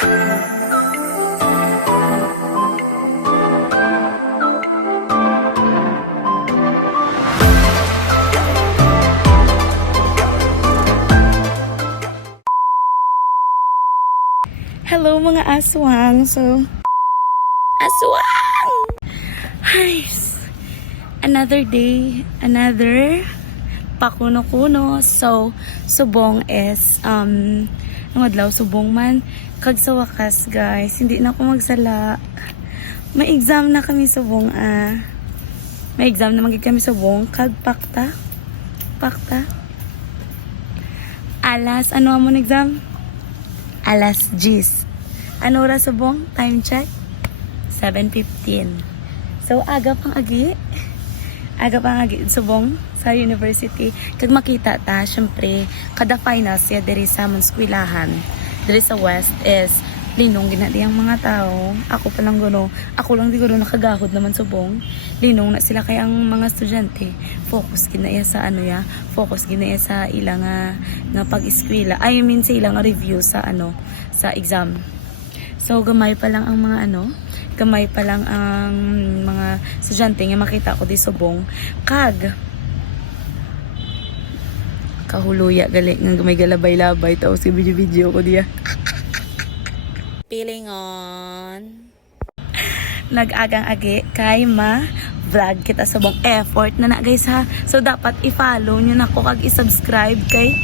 Hello mga aswang. So, aswang! Hi! Another day, another pakuno-kuno. So, subong is, ang adlaw, subong man. Kag sa wakas, guys, hindi na ako magsala. May exam na kami subong, May exam na magiging kami subong. Kag pakta. Alas, ano amon exam? Alas 10. Ano oras subong? Time check? 7:15. So, aga pang agi subong sa university. Kag makita ta, syempre, kada finals ya diri sa among skwilahan. Diri sa West is linong ginadi ang mga tao. Ako pa lang guno. Ako lang di guno nakagahod naman subong. Linong na sila kay ang mga estudyante. Focus ginaya sa focus ginaya sa ilang nga pag-eskwela. I mean sa ilang review sa sa exam. So gamay pa lang ang mga gamay pa lang ang mga estudyante nga makita ko di subong. Kag kahuluya gali nga gamay galabay-labay tao si video ko diya. Feeling on. Nag-agang agi kay vlog kita subong effort na guys ha. So dapat i-follow niyo na ko kag i-subscribe kay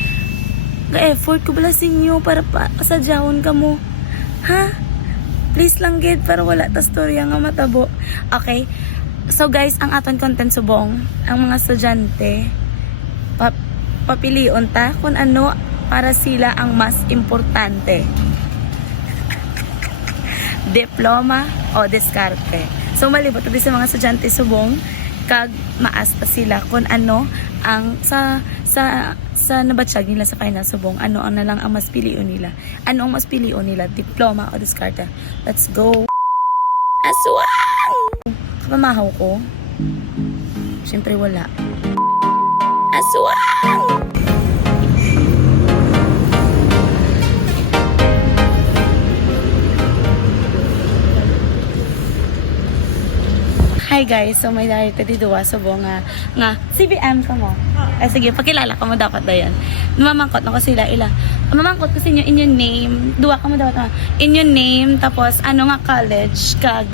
effort ko bala sa inyo para pasadyahon ka mo. Ha? Please lang gid para wala ta storya nga matabo. Okay? So guys, ang aton content subong, ang mga estudyante papilion ta kung ano para sila ang mas importante. Diploma o diskarte. So malibot ito sa mga estudyante subong kag maasta sila kung ano ang sa nabatsyag nila sa final subong, ano ang nalang ang mas pilion nila. Ano ang mas pilion nila, diploma o diskarte. Let's go. Aswang! Kapamahaw ko? Siyempre wala. Aswang! Hi guys, so may dahil dito subong nga CBM ka mo. Ay sige, pakilala ka mo dapat dayon. Mamangkot na ko sila ila. Mamangkot ko sa inyo in your name. Duwa ka mo dapat in your name tapos ano nga college kag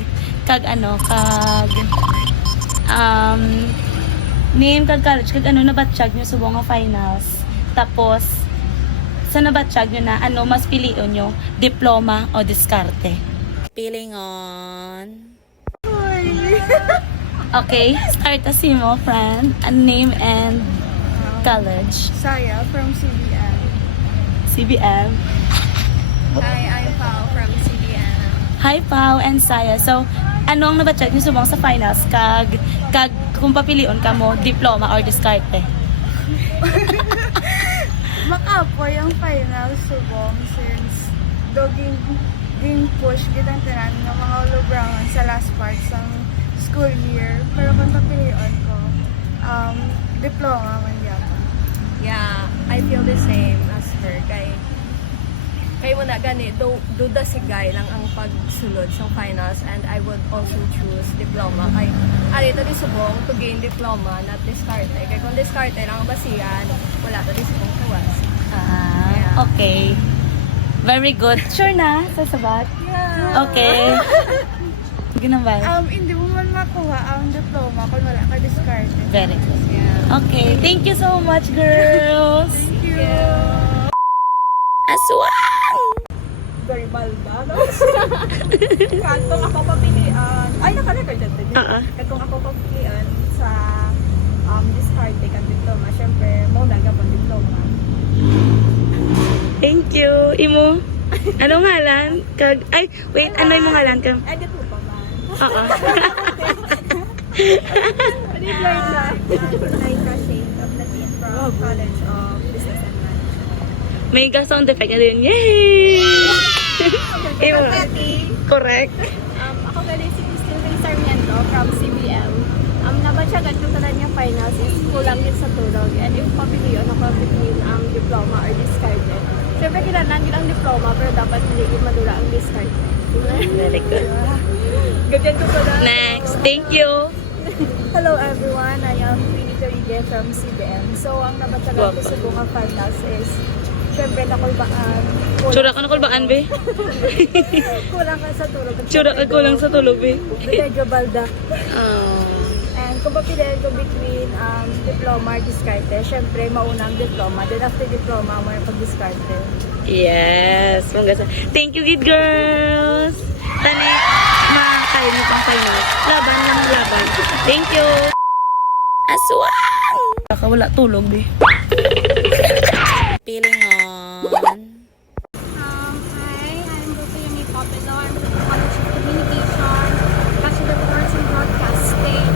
name kag college kag nabatsyag nyo subong nga finals. Tapos sa nabatsyag nyo na mas pilion nyo, diploma o diskarte. Feeling on. Okay, start as mo, friend. A name and college. Saya from CBM. CBM. Hi, I'm Pao from CBM. Hi, Pao and Saya. So, ano ang nabatsyag niyo subong sa finals? Kag kung papilion ka mo, diploma or diskarte? Makapoy ang final subong since doging push gitang tanan ng mga ulubrangan sa last part ng school year. Pero kung papilion ko, diploma man yata. Yeah, I feel the same as her. Kay mo na gani, duda si Guy lang ang pagsulod sa finals and I would also choose diploma. Kay arito di subong to gain diploma, not discarte. Kay kung discarte lang ang basihan, wala to di subong kawas. Yeah. Okay. Very good. Sure na? Sasabat? Yeah. Okay. Ginambay? Hindi mo man makuha ang diploma kung wala ka discard. Very good. Yeah. Okay. Thank you so much, girls. Thank you. Aswang! Verbal ba? Kung ako papilian, ay naka-record din. Kung ako papilian sa discarte kang diploma, syempre muna gapon diploma. Thank you. Imo? Anong ngalan? Ay, wait. Ano yung ngalan ka? Edit mo pa ba? Oo. Learn na. Naika Shane Kablatin from College of Business and Management. May sound effect na din. Yay! Imo? Correct. Ako galing si Christine Sarmiento from CBM. Nabatsyagan ko tanan yung finals is kulang yun sa tulog. And if papiliyon ako between diploma or discarded, Siyempre, kinahanglan yun ang diploma, pero dapat hindi yun madula ang discard. Very good. Ganyan ko na. Next. Thank you. Hello everyone, I am Queenie Toride from CBM. So, ang nabatsagan ko sa bunga finals is, syempre nakulbaan. Tsura ka na kulbaan, be? Kulang ka sa tulog. Tsura ka kulang sa tulog, be? Medyo balda. Oh. And kung papiliin ko between diploma or diskarte, syempre mauna ang diploma. Then after diploma, mo yung pag-diskarte. Yes. Thank you, good girls. Tani, makakain mo pang final. Laban lang laban. Thank you. Aswang! Baka wala tulog, be. Feeling on. Hi, I'm Rufini Popilo. I'm from the College of Communication, Bachelor of Arts in Broadcasting.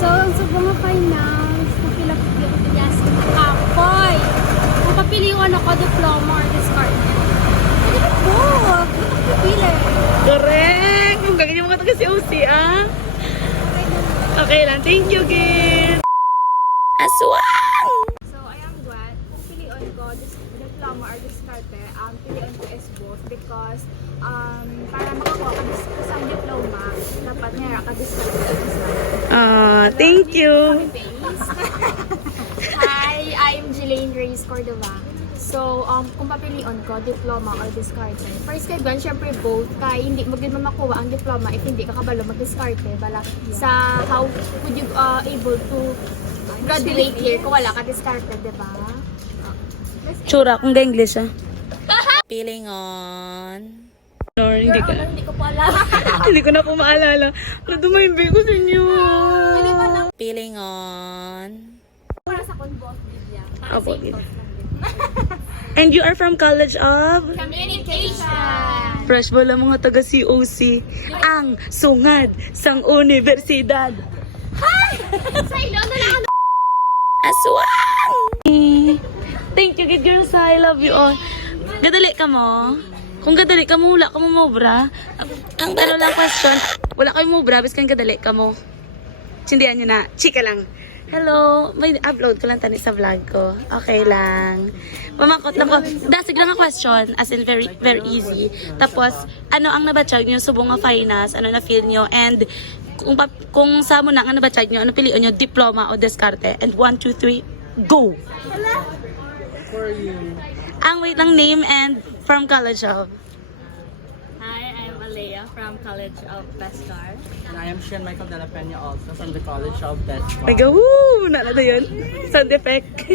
So, ang sa mga finals, napila-pili ako din sa kapoy. Kung papiliwan ako, diploma or discard. Ano ba po? Ano pipili? Correct! Kung ganyan mo ka taga si OC, ah? Okay lang. Thank you, kid. Aswang! So, I am glad. Kung piliwan ko, diploma or discarte, piliwan ko is both because para makakuha ka sa diploma, dapat meron ka discarte. Thank you. Hi, I'm Jelaine Reyes Cordova. So, kung papilion ko, diploma or discarte. First kay Gwen, syempre both. Kaya hindi mo din makuha ang diploma if hindi ka kabalo mag-discarte. Bala, sa how would you able to graduate here kung wala ka discarte, di ba? Tsura, kung English, ah. Feeling on. Or, hindi ko. Hindi ko pa alam. Hindi ko na po maalala. Ano dumayimbi ko sa inyo? Feeling on. Para sa convos, Biblia. Para Opo, sa Biblia. inbox lang din. And you are from College of? Communication! Fresh bala mga taga COC. Ang sungad sang universidad. Sa ilo na lang ako. Aswang! Thank you, good girls. I love you all. Gadali ka mo? Kung gadali ka mo, wala ka mo mobra. Ang pero lang question, wala kayo mobra, bis kang gadali ka mo. Sindihan nyo na. Chika lang. Hello, may upload ko lang tani sa vlog ko. Okay lang. Pamakot lang ko. Dasig lang ang question, as in very very easy. Tapos, ano ang nabatsyag nyo sa bunga finance? Ano na feel nyo? And kung sa mo na ang nabatsyag nyo, ano piliin nyo? Diploma o diskarte? And 1, 2, 3, go! For you. Ang wait lang name and from College of. Hi, I'm Alea from College of Pescar. And I am Sean Michael de la Peña also from the College of Despa. Ay, go! Woo! Naalala yun? Sound effect.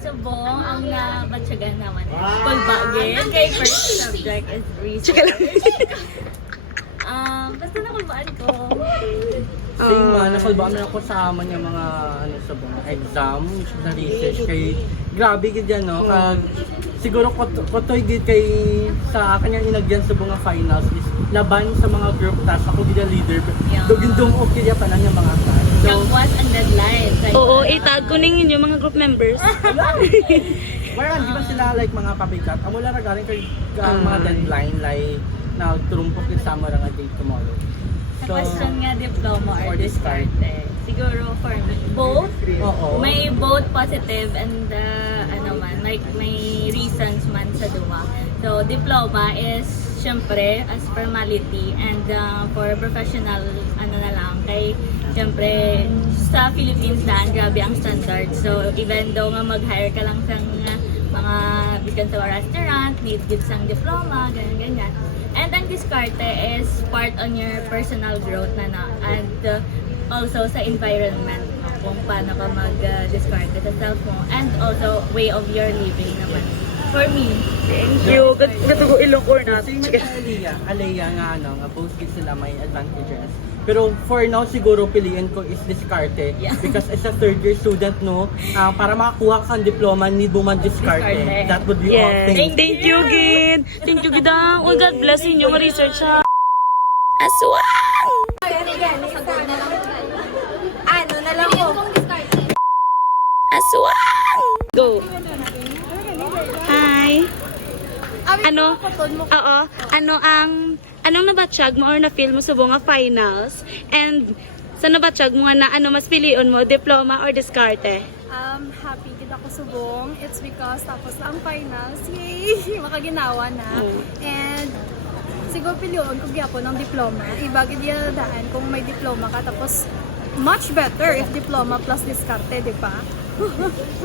Subong, ang nabatsyagan naman. Kulbagin. Kay first subject is research. Chika lang. Basta nakulbaan ko. Same man, nakulbaan na ako sa aman yung mga ano sa mga exam, sa research kay grabe gid yan no. Kag siguro kotoy gid kay sa akin yung inagyan sa mga finals is laban sa mga group task ako gid ang leader. Yeah. Dugindong okay ya tanan yung mga task. Yung was ang deadline. Oo, itag ko ning inyo mga group members. Wala di ba sila like mga pabigat? Amo la ra galing kay mga deadline like na turumpok din sa mga date tomorrow. Sa question nga, diploma or discarte. Siguro for me, both. Oo. May both positive and ano man, like may reasons man sa duma. So, diploma is syempre as formality and for professional ano na lang kay syempre sa Philippines daan grabe ang standard. So, even though nga mag-hire ka lang sa mga bisan sa restaurant, need gid sang diploma, ganyan. And ang diskarte is part on your personal growth na and also sa environment kung paano ka mag-diskarte sa self mo and also way of your living naman. For me, Thank you. Gatugo ilong or na. Same with Alea nga ano, nga both kids sila may advantages. Pero for now siguro piliin ko is diskarte Yeah. because as a third year student no, para makakuha ka ng diploma need mo man diskarte. Diskarte. That would be all. Yes. Thank you, Gid. Thank you, Gid. Oh, God bless inyo nga research ha. Aswang! Ano na lang po? Aswang! Go. Hi. Ano? Oo. Anong nabatsyag mo or na-feel mo sa bunga finals? And sa nabatsyag mo nga na ano mas pilion mo, diploma or diskarte? Happy gid ako subong, it's because tapos na ang finals. Yay! Makaginawa na. And siguro piliyon kung gyapon ng diploma. Ibagi diya daan kung may diploma ka. Tapos much better if diploma plus diskarte, di ba?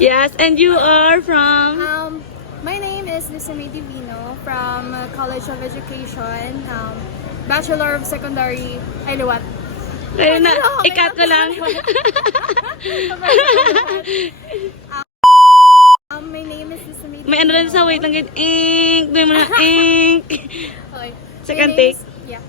Yes, and you are from? My name is Lucime Divino from College of Education, Bachelor of Secondary, ay liwat. Ayun na, ikat ko lang. My name is Lucime Divino. May ano lang sa wait lang, ink, doon mo na, ink. Okay. Second My name take. yeah.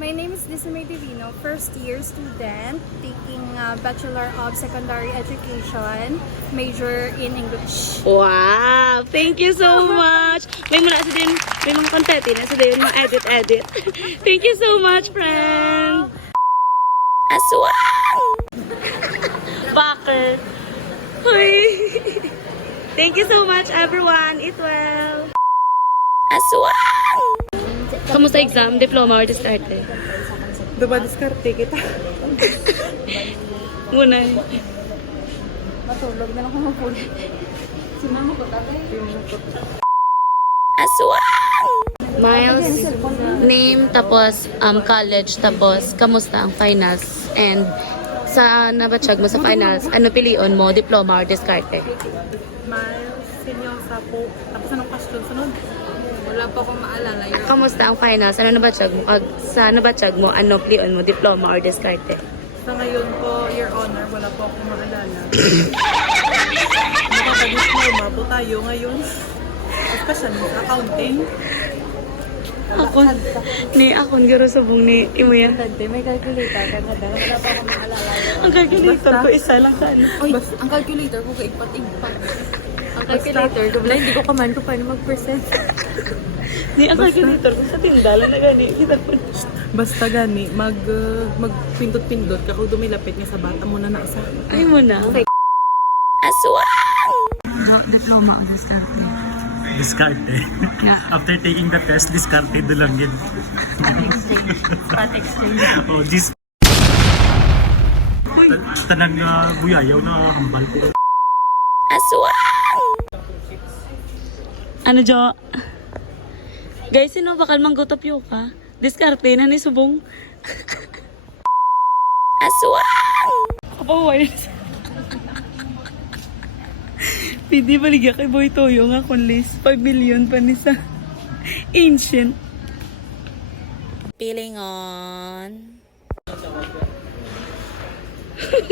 My name is Lucime Divino, first year student, taking Bachelor of Secondary Education, major in English. Wow! Thank you so much! May muna sa din, may mga content na sa din, mga edit. Thank you so much, friend! Aswang! Backer! Hoy! Thank you so much, everyone! Eat well! Aswang! Kamusta exam? Diploma or diskarte? Diba diskarte kita? Muna. Matulog na lang kung mapulog. Sinama ko tagay. Aswang! Miles, name, tapos college, tapos kamusta ang finals? And sa nabatsyag mo sa finals, ano pilion mo? Diploma or diskarte? Miles, senior sa po. Tapos anong question sunod? Wala pa akong maalala. Kamusta ang finals? Ano nabatsyag mo? Sa nabatsyag mo, ano pilion mo? Diploma or diskarte? Sa ngayon po, Your Honor, wala po akong maalala. Nakapag-diploma po tayo ngayon. Especially sa accounting. Akon. Ni akon garo subong ni Imuya. May calculator ka na dahil wala pa akong maalala. Ang calculator ko isa lang sa ano. Uy, ang calculator ko kaigpat-igpat. Ang calculator ko, wala, hindi ko kaman ko paano mag-percent. Ni ang calculator ko sa tindalan na gani. Kita ko. Basta gani, magpindot-pindot ka kung dumilapit niya sa bata mo na nasa. Ay mo na. Aswang! Diploma o diskarte? Diskarte. After taking the test, diskarte do lang yun. At exchange. Oh, tanang buyayaw na hambal ko. Aswang! Ano, Jo? Guys, sino bakal manggutapyo ka? Diskarte na ni Subong. Aswang! Kapaway na siya. Pidi baligya kay Boy Toyo nga kung list 5 million pa ni sa ancient. Feeling on.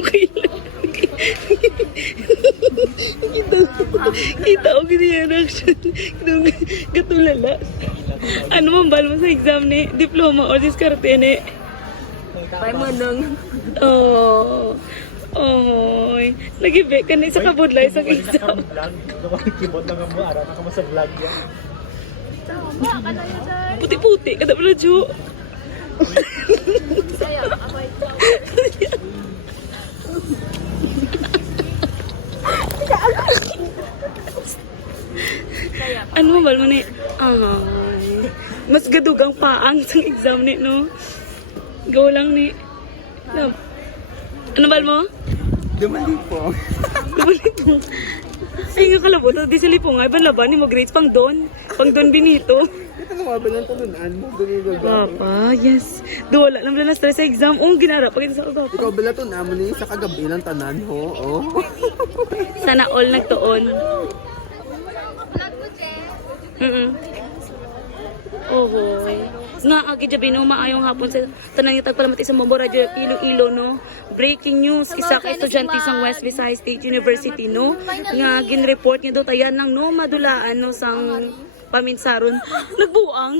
Okay lang. Kita ko ganyan action. Gatulala. Ano man bal mo sa exam ni? Diploma o diskarte ni? Pay mo nung. Oh. Oy. Nag-ibig ka na sa kabudlay sa exam. Keyboard lang ang ara na kamo sa vlog yan. Puti-puti. Kada pala, Jo. Ano ba mo ni? Ay. Mas gadugang paang sa exam ni, no? Go lang ni. No. Ano ba mo? Dumalipong. Dumalipong. Ay nga kalabot, di sa lipong nga. Ibang laban ni mo grades pang Don. Pang Don Benito. Ito nga ba lang talunan mo? Papa, yes. Duwala lang na stress sa exam. Oh, ginarap pag sa papa. Ikaw ba ito naman ni sa kagabi ng tanan ho? Oh. Sana all nagtuon. Oo. Nga, agi jabi no, maayong hapon sa tanang itag palamati sa Mambo Radio Iloilo, no? Breaking news, isa ka estudyante sa West Visayas State University, no? Nga, gin-report niya daw tayan ng no, madulaan, no, sang paminsaron. Nagbuang.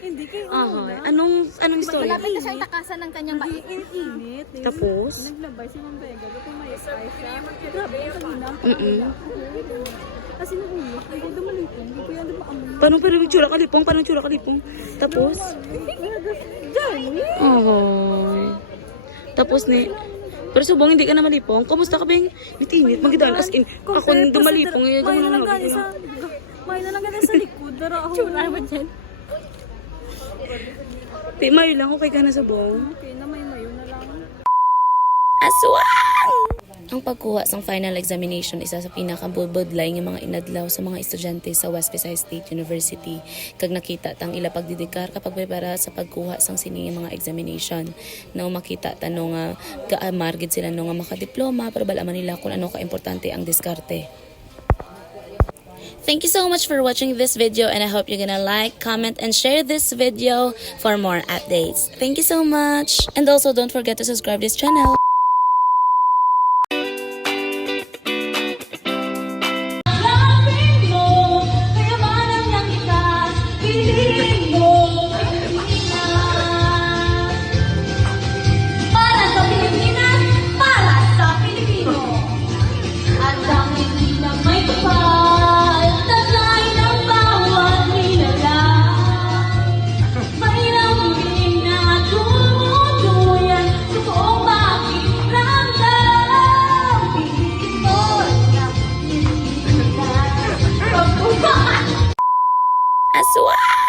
Hindi kayo. Anong istorya? Malapit na siyang takasan ng kanyang bahay. Init. Tapos? Naglabay si Ma'am Vega. Kung may fry siya. Grabe, ang saginang. Kasi nahulog. Ay, dumalipong. Hindi ko yan dumaamoy. Paano tsura kalipong? Paano tsura kalipong? Tapos? Tapos ni. Pero subong hindi ka na malipong. Kamusta ka beng? Itinit, magidaan. As in, ako dumalipong. May na lang gani sa... May na lang gani sa likod. Pero ako... Tsura ba dyan? Di, mayo lang. Okay ka na subong. Okay na may mayo na lang. Aswang! Ang pagkuha sa final examination isa sa pinakabudlay nga mga inadlaw sa mga estudyante sa West Visayas State University. Kag nakita tang ila pagdidikar kapag prepara sa pagkuha sang sining mga examination. Na makita tanong nga gaamar gid sila no nga makadiploma pero balaman nila kung ano ka importante ang diskarte. Thank you so much for watching this video and I hope you're gonna like, comment, and share this video for more updates. Thank you so much! And also don't forget to subscribe this channel. Para sa Pilipinas, para sa Pilipino. At dahil di na may kapal, taglay ng bawat nilalang. May lambing na tumutuyan sa buong pakiramdam. Pilipinas na Pilipinas. Aswang!